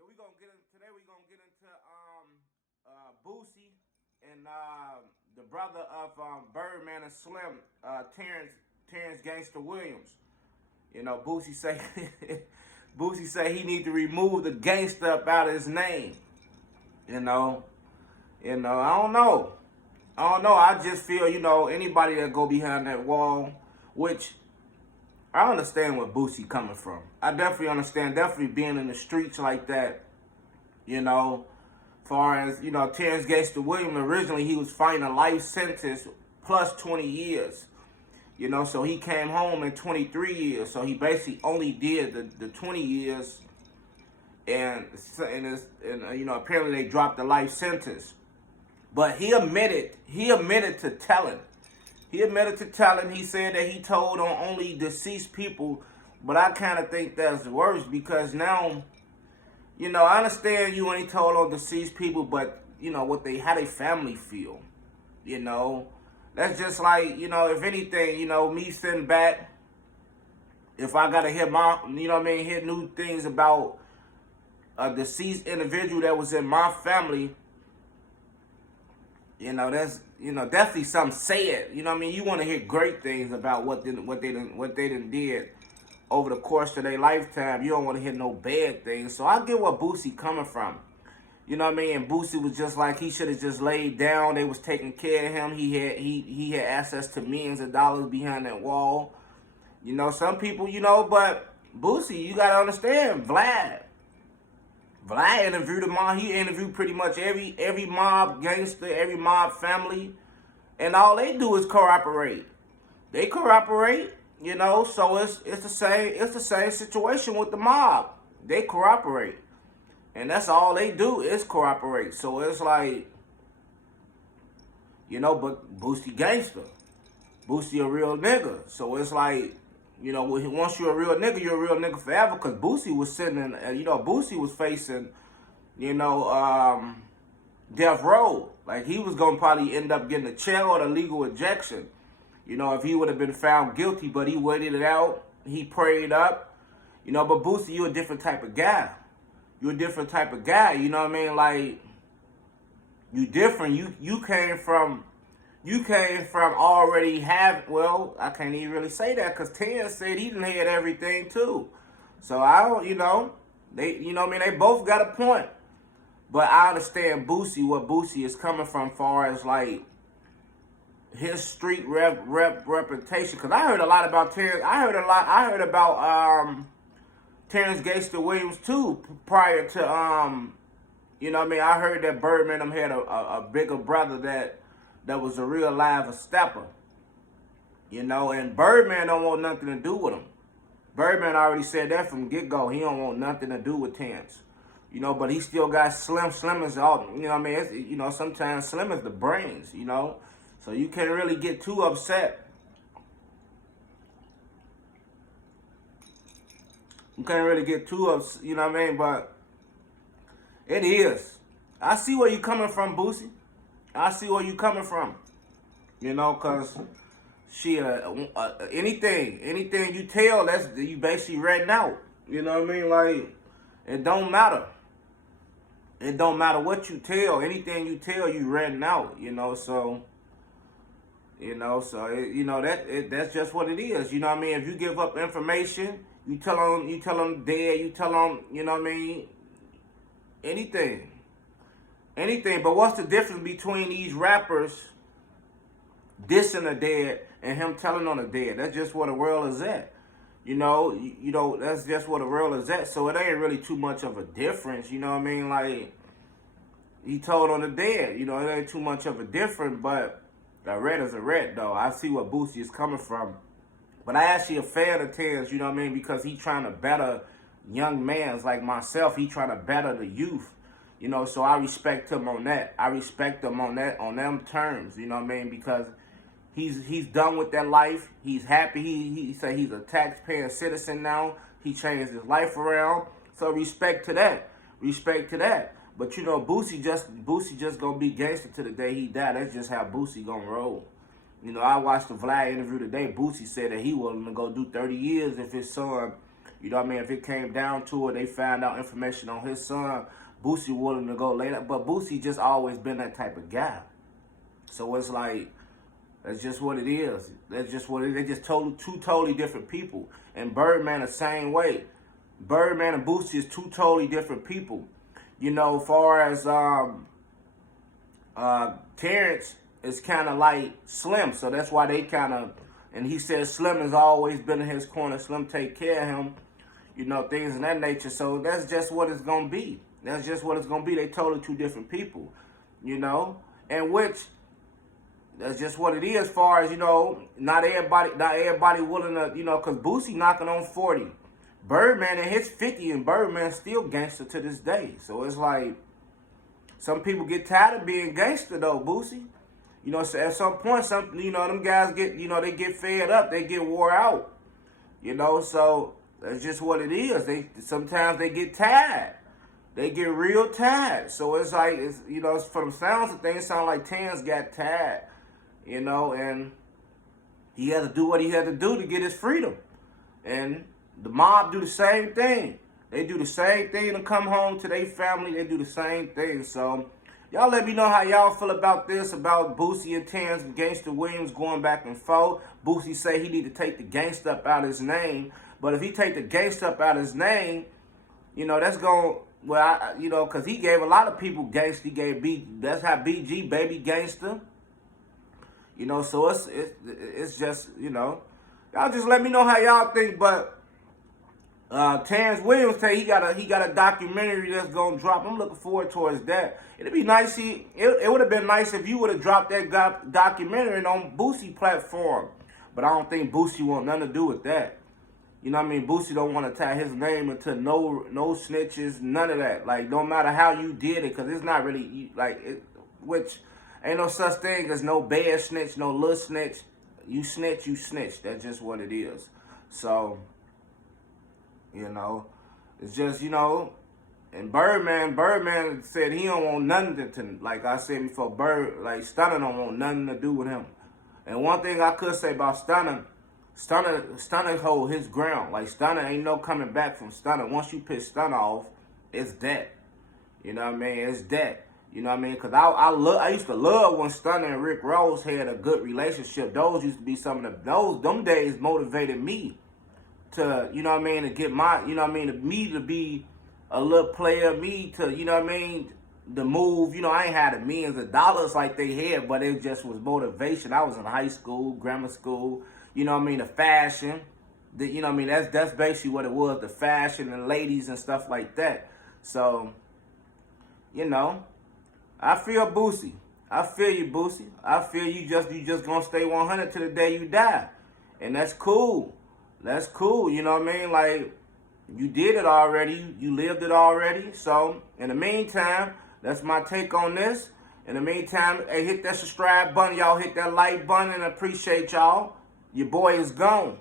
Yeah, we gonna get in, today. We gonna get into Boosie and the brother of Birdman and Slim, Terrance Gangsta Williams. You know, Boosie say Boosie say he need to remove the gangsta up out of his name. You know, I don't know. I don't know. I just feel, anybody that go behind that wall, which I understand where Boosie coming from. I definitely understand. Definitely being in the streets like that. You know, far as Terrance Gangsta Williams, originally he was fighting a life sentence plus 20 years. So he came home in 23 years. So he basically only did the 20 years, and apparently they dropped the life sentence. But he admitted to telling. He admitted to telling. He said that he told on only deceased people, but I kind of think that's worse because now, I understand you only told on deceased people, but how they family feel. That's just like, if anything, me sitting back, if I gotta hear hear new things about a deceased individual that was in my family, that's definitely something said. You want to hear great things about what they done did over the course of their lifetime. You don't want to hear no bad things. So I get where Boosie coming from. And Boosie was just like he should have just laid down. They was taking care of him. He had access to millions of dollars behind that wall. Some people, but Boosie, you gotta understand, Vlad interviewed the mob. He interviewed pretty much every mob gangster, every mob family, and all they do is cooperate. They cooperate, So it's the same situation with the mob. They cooperate, and that's all they do is cooperate. So it's like, but Boosie gangster, Boosie a real nigga. So it's like, once you're a real nigga forever. Cause Boosie was sitting in, Boosie was facing, death row. Like he was gonna probably end up getting a jail or the legal ejection. If he would have been found guilty, but he waited it out. He prayed up. But Boosie, you a different type of guy. You're a different type of guy. You know what I mean? Like you different. You came from already well, I can't even really say that because Terrance said he done had everything too. So I don't, they both got a point. But I understand Boosie, where Boosie is coming from far as like his street reputation. Cause I heard a lot about Terrance. I heard about Terrance Gangsta Williams too prior to I heard that Birdman had a bigger brother that was a real live stepper. And Birdman don't want nothing to do with him. Birdman already said that from get-go. He don't want nothing to do with Terrance. But he still got Slim. Slim is all, sometimes Slim is the brains, So you can't really get too upset. You can't really get too upset, But it is. I see where you coming from, Boosie. I see where you coming from. Cause anything you tell, that's you basically renting out. You know what I mean? Like it don't matter. It don't matter what you tell. Anything you tell, you renting out. So that's just what it is. You know what I mean? If you give up information, you tell them dead. You tell them, anything. But what's the difference between these rappers dissing a dead and him telling on a dead? That's just where the world is at. That's just where the world is at. So it ain't really too much of a difference. You know what I mean? Like he told on the dead. It ain't too much of a difference. But a red is a red, though. I see where Boosie is coming from. But I actually a fan of Terrance. You know what I mean? Because he trying to better young mans like myself. He trying to better the youth. So I respect him on that. I respect him on them terms, you know what I mean? Because he's done with that life. He's happy. He said he's a tax-paying citizen now. He changed his life around. So respect to that. Respect to that. But Boosie just gonna be gangster to the day he died. That's just how Boosie gonna roll. I watched the Vlad interview today. Boosie said that he willing to go do 30 years if his son You know what I mean? If it came down to it, they found out information on his son, Boosie willing to go later. But Boosie just always been that type of guy. So it's like, that's just what it is. That's just what it is. They're just two totally different people. And Birdman the same way. Birdman and Boosie is two totally different people. You know, far as Terrance is kind of like Slim. So that's why they kind of, and he says Slim has always been in his corner. Slim take care of him. You know, things of that nature. So that's just what it's going to be. That's just what it's going to be. They totally two different people. You know, and which... That's just what it is. As far as, you know, not everybody willing to, you know, because Boosie knocking on 40. Birdman in his 50 and Birdman still gangster to this day. So it's like, some people get tired of being gangster though, Boosie. You know, so at some point, you know, them guys get, you know, they get fed up. They get wore out. You know, so that's just what it is. Sometimes they get tired. They get real tired. So it's like, you know, from the sounds of things, it sound like Tans got tired. You know, and he had to do what he had to do to get his freedom. And the mob do the same thing. They do the same thing to come home to their family. They do the same thing. So, y'all let me know how y'all feel about this, about Boosie and Tans and Gangsta Williams going back and forth. Boosie say he need to take the gangsta up out of his name. But if he take the gangsta up out of his name, you know, that's going, well, you know, because he gave a lot of people gangsta. He gave that's how BG, baby gangsta. You know, so it's just, you know, y'all just let me know how y'all think. But Terrance Williams say he got a documentary that's gonna drop. I'm looking forward towards that. It'd be nice. It would have been nice if you would have dropped that documentary on Boosie platform. But I don't think Boosie want nothing to do with that. You know what I mean? Boosie don't want to tie his name into no snitches, none of that. Like, no matter how you did it, because it's not really like which. Ain't no such thing as no bad snitch, no little snitch. You snitch, you snitch. That's just what it is. So, you know, it's just, you know, and Birdman said he don't want nothing to, like I said before, Stunner don't want nothing to do with him. And one thing I could say about Stunner hold his ground. Like, Stunner ain't no coming back from Stunner. Once you piss Stunner off, it's that. You know what I mean? It's that. You know what I mean? Because I used to love when Stunner and Rick Ross had a good relationship. Those used to be some of them days motivated me to, you know what I mean, to get my, you know what I mean, me to be a little player, me to, you know what I mean, the move. You know, I ain't had the millions of dollars like they had, but it just was motivation. I was in high school, grammar school, you know what I mean, the fashion. You know what I mean, that's basically what it was, the fashion and ladies and stuff like that. So, you know, I feel Boosie. I feel you, Boosie. I feel you just gonna stay 100 to the day you die. And that's cool. That's cool, you know what I mean? Like, you did it already. You lived it already. So, in the meantime, that's my take on this. In the meantime, hey, hit that subscribe button. Y'all hit that like button, and I appreciate y'all. Your boy is gone.